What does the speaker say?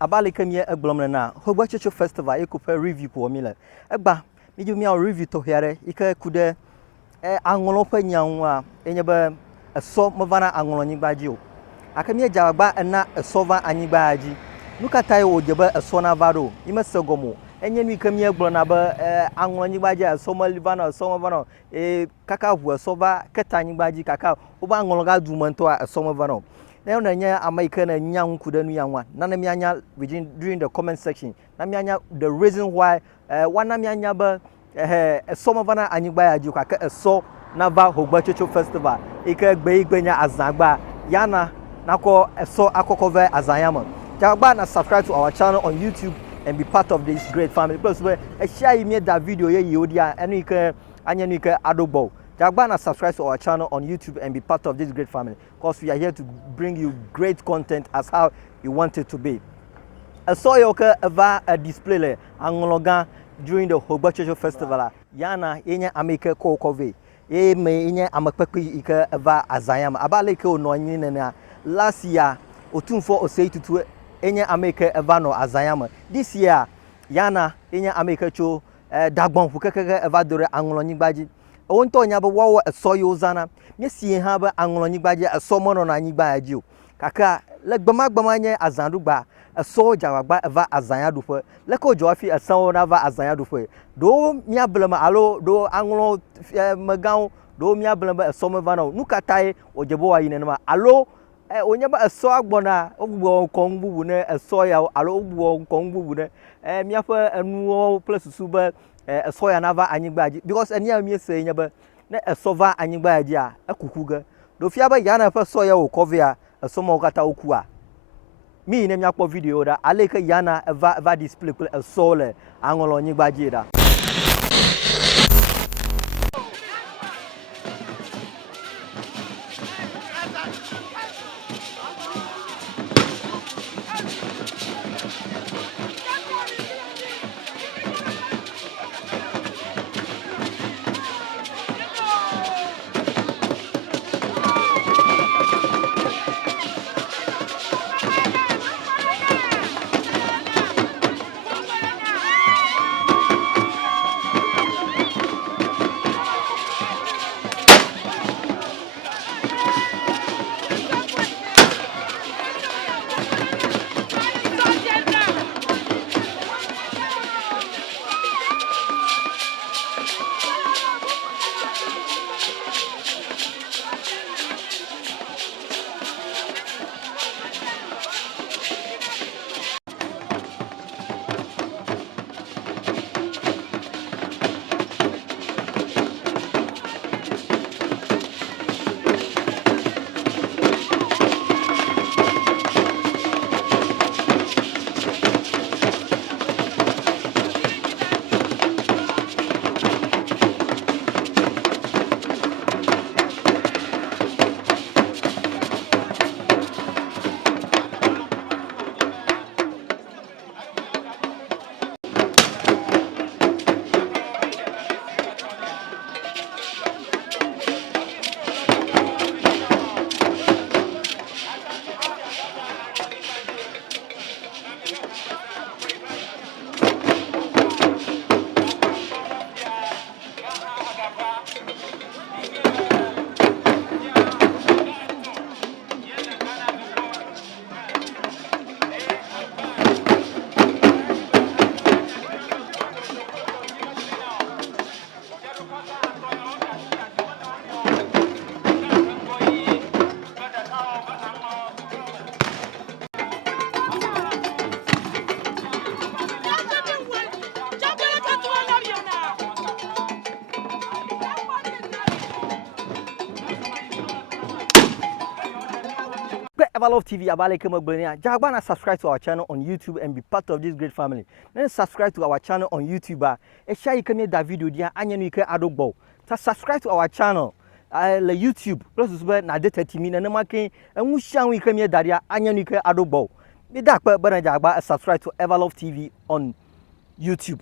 abale kemie eglom na hogbetsotso festival ekupe review po mi le egba mi ju mi review to here ike kude anglon pe nyanwa enye be eso mvana anglon nyigbaji o akemie jawagba na eso va anyigba aji nukatai o jebe eso na vado ime segomo enye mi kemie eglom na be anglon nyigbaji eso malivana eso mvana kaka hu eso va keta nyigbaji kaka oba anglon ga du manto eso mvana now na America na nyang kudenu yanwa na mi anya during the comment section na mi anya the reason why wana mi anya ba some of na anyigba ya ji kwaka eso na va hogbetsotso festival ike gbe igbenya azagba yana nako eso akokove azayama jagba na subscribe to our channel on YouTube and be part of this great family plus we share me that video ye yodia enu ike anya nu ike adogbo Jagbana, subscribe to our channel on YouTube and be part of this great family because we are here to bring you great content as how you want it to be. I saw you ever a display le Angologan during the hogbetsotso festival. Yana enya ameke ko kove. Me enya amakpeku ike ever azayam. Abale ke ono anyi na last year otumfo osei tutu enya ameke ever no azayam. This year yana enya ameke cho dagbon fukeke ever dore Angolo nyigbaji. Wonto nya be wo eso yozana mesie ha be anglon nyigbaje eso mono na nyigba ajiu kaka le gbama nye azandugba eso jawagba eva azanya dufe le ko jofi eso na va azanya dufe do mia blema alo do anglon megan do mia blema eso me va no nukatai ojebo wa yine ma alo onye ba eso agbona ogbo konbubu ne eso ya alo ogbo konbubu ne mia fa enu plus suba eso ya nava anyigbaji because eni ami say nyebe na eso va anyigbaji a akukuga do fia ba ya na fa so ya o cover eso mo kata oku a mi ne mi akpo video da aleke ya na va display ko eso le angolo anyigbaji da Everlove TV abale kema gbenia Jagbana, subscribe to our channel on YouTube and be part of this great family. Then subscribe to our channel on YouTube share you can that video dia anya no ike adogbo subscribe to our channel le YouTube plus be na data timi na makin enwu shan wi kemie daria anya no ike adogbo me da pa bana Jagba subscribe to Everlove TV on YouTube.